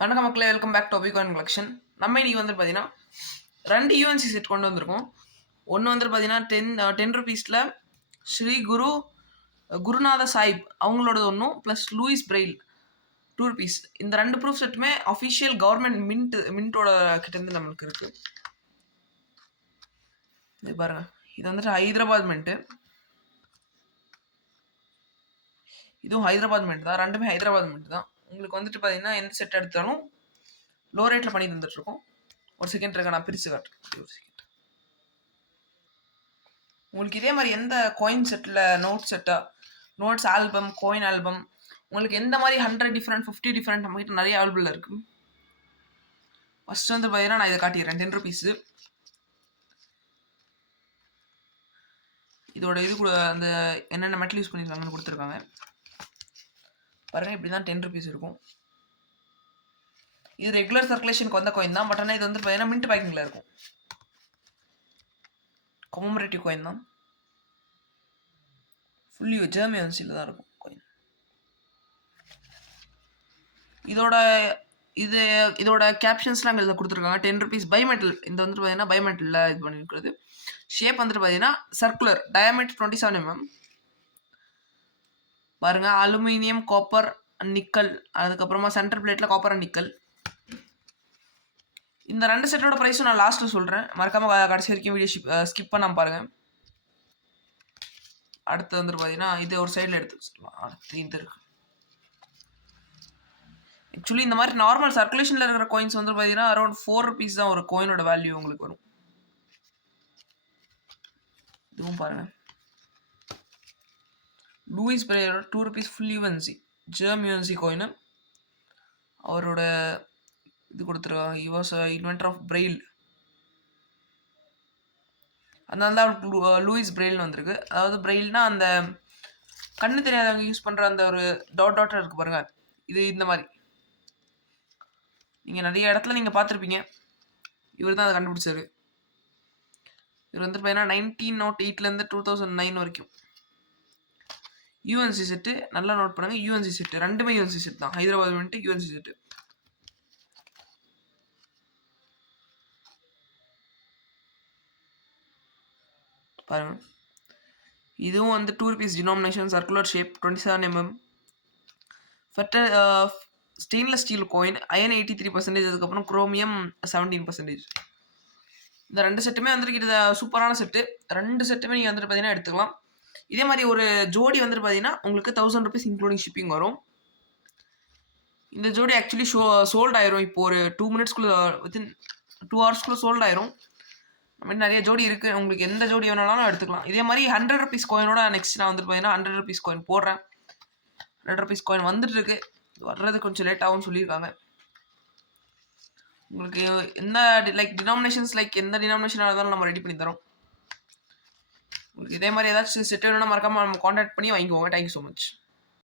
வணக்கம் மக்களே, welcome back to பிகாயின் collection. நம்ம இன்னைக்கு வந்து பார்த்தீங்கன்னா 2 யூஎன்சி செட் கொண்டு வந்திருக்கோம். ஒன்று வந்து பார்த்தீங்கன்னா 10 ருபீஸில் ஸ்ரீ குருநாத சாஹிப் அவங்களோடது ஒன்றும் ப்ளஸ் லூயிஸ் பிரெயில் 2 ருபீஸ். இந்த 2 ப்ரூஃப் செட்டுமே அஃபிஷியல் கவர்மெண்ட் மின்ட்டோட கிட்டேருந்து நம்மளுக்கு இருக்குது. இது பாருங்க, இது வந்துட்டு ஹைதராபாத் மின்ட்டு. இதுவும் ஹைதராபாத் மின்ட் தான், ரெண்டுமே ஹைதராபாத் மின்ட் தான். உங்களுக்கு வந்துட்டு பார்த்தீங்கன்னா எந்த செட் எடுத்தாலும் லோ ரேட்டில் பண்ணி தந்துட்டுருக்கோம். ஒரு செகண்ட் இருக்க, நான் பிரித்து காட்டுறேன். ஒரு செகண்ட். உங்களுக்கு இதே மாதிரி எந்த coin settle notes album, coin album, உங்களுக்கு எந்த மாதிரி 100 டிஃப்ரெண்ட் 50 டிஃப்ரெண்ட் நம்மகிட்ட நிறைய அவைலபிள் இருக்குது. ஃபஸ்ட்டு வந்து பார்த்தீங்கன்னா நான் இதை காட்டிடுறேன். 10 ருபீஸு. இதோட இது கூட அந்த என்னென்ன மெட்டல் யூஸ் பண்ணியிருக்காங்கன்னு கொடுத்துருக்காங்க பாருங்கள். இப்படி தான் 10 ருபீஸ் இருக்கும். இது ரெகுலர் சர்க்குலேஷனுக்கு வந்த காயின் தான். பட் ஆனால் இது வந்து பார்த்தீங்கன்னா மின்ட் பேக்கிங்கில் இருக்கும். கொமமரேட்டிவ் காயின் தான். ஃபுல்லி ஜெர்மன்ஸில் தான் இருக்கும் காயின். இதோட கேப்ஷன்ஸ்லாம் அங்கே இதில் கொடுத்துருக்காங்க. 10 ருபீஸ் பைமெட்டல். இந்த வந்துட்டு பார்த்தீங்கன்னா பைமெட்டலில் இது பண்ணியிருக்கிறது. ஷேப் வந்துட்டு பார்த்தீங்கன்னா சர்க்குலர், டயாமீட்டர் 27 mm. பாருங்கள், அலுமினியம், காப்பர், நிக்கல், அதுக்கப்புறமா சென்டர் பிளேட்டில் காப்பர் அண்ட் நிக்கல். இந்த 2 செட்டோட ப்ரைஸும் நான் லாஸ்ட்டில் சொல்கிறேன். மறக்காமல் கடைசி வரைக்கும் வீடியோ ஸ்கிப் பண்ணாமல் பாருங்கள். அடுத்து வந்துட்டு பார்த்தீங்கன்னா இது ஒரு சைடில் எடுத்து வச்சுக்கலாம். அடுத்து இது இருக்கு. ஆக்சுவலி இந்த மாதிரி நார்மல் சர்க்குலேஷனில் இருக்கிற காயின்ஸ் வந்து பார்த்தீங்கன்னா அரௌண்ட் 4 ருபீஸ் தான் ஒரு காயினோட வேல்யூ உங்களுக்கு வரும். இதுவும் பாருங்கள், Louis Braille 2 rupees full UNC gem UNC coin. அவரோட இது கொடுத்துருக்காங்க. He was inventor of Braille. அதனால தான் அவருக்கு லூயிஸ் பிரெயில்னு வந்திருக்கு. அதாவது பிரெயில்னா அந்த கண்ணு தெரியாதவங்க யூஸ் பண்ணுற அந்த ஒரு டாட் இருக்குது பாருங்கள். இது இந்த மாதிரி நீங்கள் நிறைய இடத்துல நீங்கள் பார்த்துருப்பீங்க. இவர் தான் அதை கண்டுபிடிச்சாரு. இவர் வந்து பார்த்தீங்கன்னா 1908 2009 வரைக்கும் யூஎன்சி செட்டு. நல்லா நோட் பண்ணுங்கள், யூஎன்சி செட்டு ரெண்டுமே யூஎன்சி செட் தான். ஹைதராபாத் வந்துட்டு யூஎன்சி செட்டு. பாருங்கள், இதுவும் வந்து 2 rupees denomination, circular shape, 27 mm. Stainless steel coin, iron 83%, அதுக்கப்புறம் குரோமியம் 17%. இந்த 2 செட்டுமே வந்துட்டு சூப்பரான செட்டு. 2 செட்டுமே நீங்கள் வந்துட்டு பார்த்தீங்கன்னா எடுத்துக்கலாம். இதே மாதிரி ஒரு ஜோடி வந்துட்டு பார்த்தீங்கன்னா உங்களுக்கு 1000 ருபீஸ் இன்க்ளூடிங் ஷிப்பிங் வரும். இந்த ஜோடி ஆக்சுவலி சோல்ட் ஆயிரும். இப்போ ஒரு 2 மினிட்ஸ்க்குள்ள வித்தின் 2 ஹவர்ஸ்க்குள்ளே சோல்ட் ஆயிரும். அந்த மாதிரி நிறைய ஜோடி இருக்குது. உங்களுக்கு எந்த ஜோடி வேணாலும் எடுத்துக்கலாம். இதே மாதிரி 100 ருபீஸ் காயினோட நெக்ஸ்ட் நான் வந்துட்டு பார்த்தீங்கன்னா 100 ருபீஸ் காயின் போடுறேன். 100 ருபீஸ் காயின் வந்துட்டு இருக்கு. வர்றது கொஞ்சம் லேட் ஆகும்னு சொல்லியிருக்காங்க. உங்களுக்கு என்ன டினாமினேஷன்ஸ் எந்த டினாமினேஷனாக இருந்தாலும் நம்ம ரெடி பண்ணி தரோம். உங்களுக்கு இதே மாதிரி ஏதாச்சும் செட் வேணும்னா மறக்காமல் நம்ம கான்டாக்ட் பண்ணி வாங்கிக்கோங்க. Thank you so much.